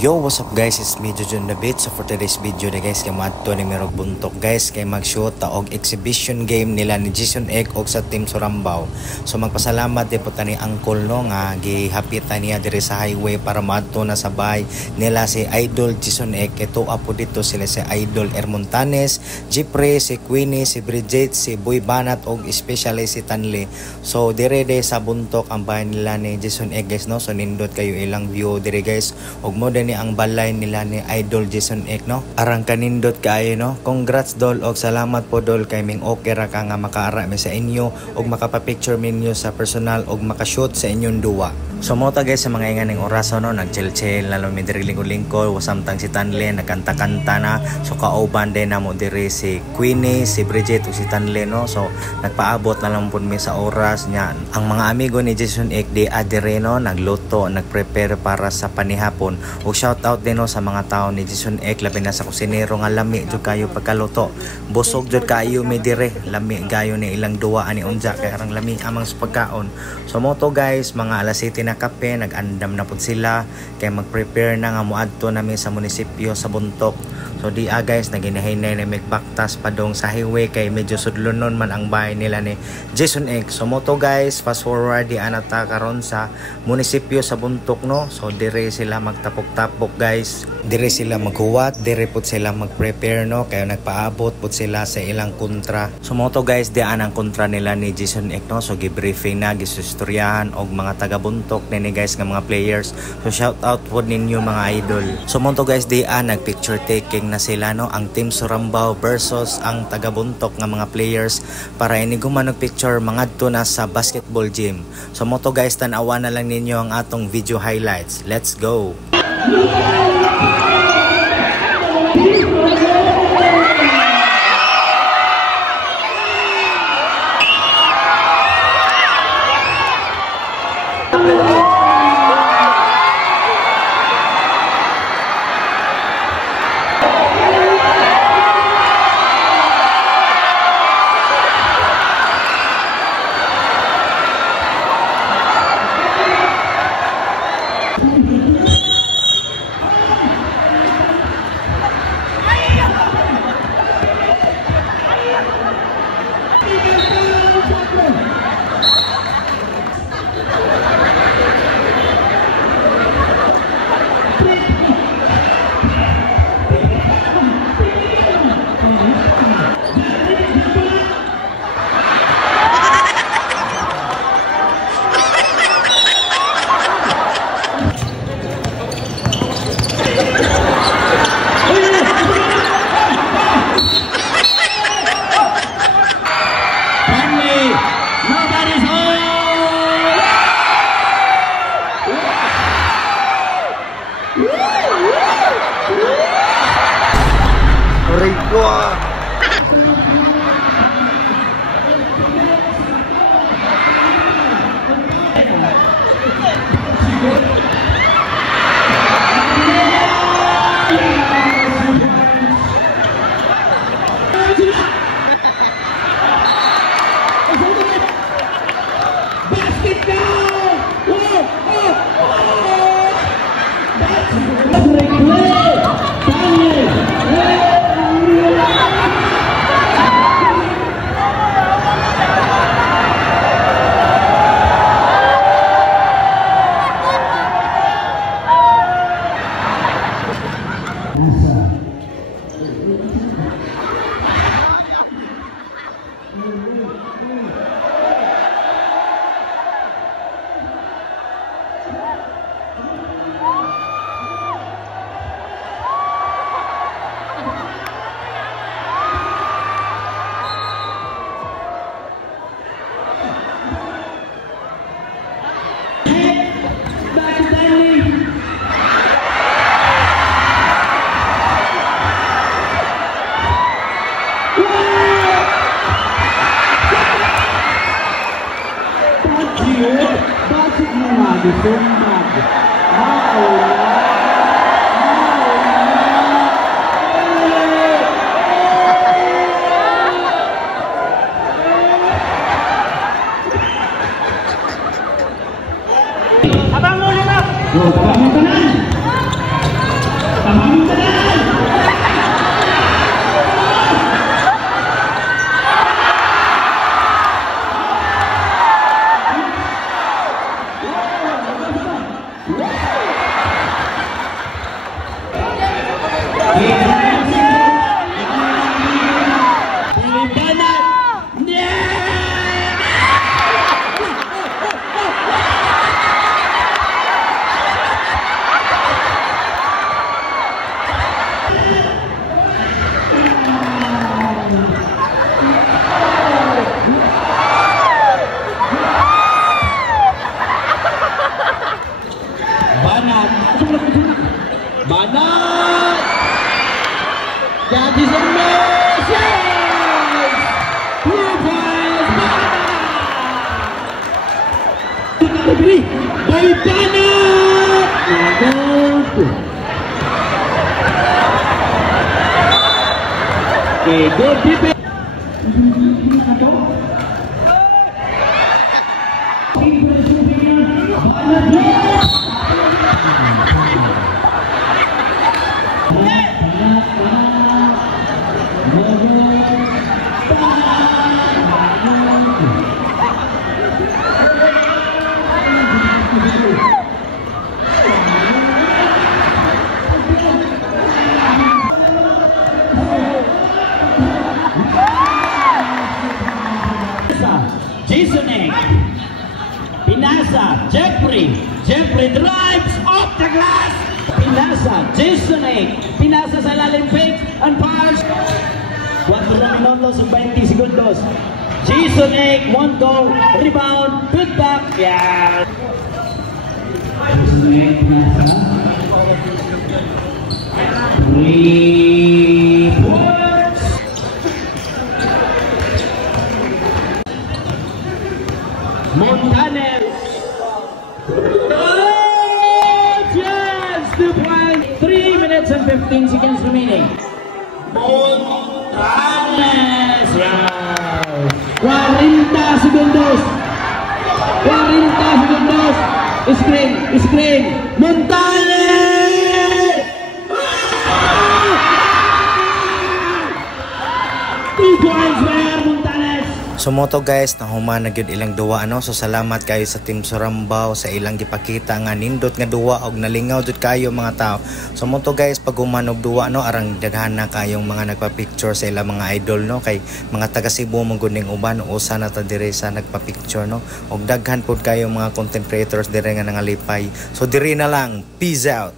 Yo, what's up guys? It's me Jojon David. So for today's video na guys, kay maadto ni Merog Buntok guys, kay mag-shoot ta og exhibition game nila ni Jason Ek og sa Team Surambao. So magpasalamat di po tani Uncle no nga gihapitan niya diri sa highway para maadto na sa bahay nila si Idol Jason Ek. Ito apo dito sila si Idol Ermontanes, Jipre, si Queenie, si Bridget, si Boy Banat og especially si Tanli. So dire sa Buntok ang bahay nila ni Jason Ek guys no. So nindot kayo ilang view dire guys. Og mo ni ang balay nila ni Idol Jason Ek no. Arang kanindot kaayo no. Congrats dol og salamat po dol kay ming okay ra ka nga makaara mi sa inyo og makapapicture minyo sa personal og makashoot sa inyong duwa. So mo ta guys sa mga inganing oraso no, nag-chill-chill lalo mi diri lingkod-lingkod, wasamtang si Tanle nagkanta-kanta na. So kauban din na mo diri si Queenie, si Bridget ug si Tanle no. So nagpaabot na lang pud mi sa oras niya. Ang mga amigo ni Jason Ek di adire no, nagluto, nagprepare para sa panihapon. Ug shout out din no sa mga tao ni Jason Ek labi na sa kusinero nga lami jud kayo pagkaluto. Busog jud kayo mi dire, lami gayo ni ilang duwa ani unja kay arang lami amang sa pagkaon. So mo to guys, mga alas 7 na kape, nag-andam na pud sila kay mag-prepare na nga moadto nami sa munisipyo sa Buntok. So di guys, naginahinay na magbaktas padong sa highway kay medyo sudlonon man ang bahay nila ni Jason Ek. So mo to guys, fast forward di anata karon sa munisipyo sa Buntok no. So dire sila magtapok-tapok guys. Dire sila maghuwat, dire pud sila mag-prepare no kay nagpaabot pud sila sa ilang kontra. So mo to guys, di ang kontra nila ni Jason Ek no. So gi-briefing na, gisustoryahan og mga taga Buntok nini guys nga mga players. So shout out pud ninyo mga idol. So mo to guys, di nag-picture taking na sila no, ang Team Surambao versus ang taga Buntok nga mga players para iniguman og picture mangadto na sa basketball gym. So mo to guys, tan-awa na lang ninyo ang atong video highlights. Let's go. Abang ulit na! Banat! Jadi semes! Yes! 2 points! Banat! Diberi by Banat! Okay, good defense. Jason Egg, Pinasa, Jeffrey drives off the glass. Pinasa, Jason Egg, Pinasa sa lalim fake and pass. 4 minutos and 20 segundos. Jason Egg, one goal, rebound, put back. Yeah. Jason Egg, Pinasa. 3 points. Montaner. Yes, 2 points. 3 minutes and 15 seconds remaining. Montanes. Yeah. 40 segundos. 40 segundos. Screen. Montanes. 2 points for Montanes. Sumoto guys, nahuman na gyud ilang duwa ano. So salamat kayo sa Team Surambao sa ilang gipakita nga nindot nga duwa og nalingaw jud kayo mga tao. Sumoto guys, pag humanog duwa no, arang daghan na kayong mga nagpa-picture sa ilang mga idol no, kay mga taga Cebu mong guning uban usa na ta dire sa nagpa-picture no. Og daghan pud kayo mga content creators dire nga nangalipay. So diri na lang. Peace out.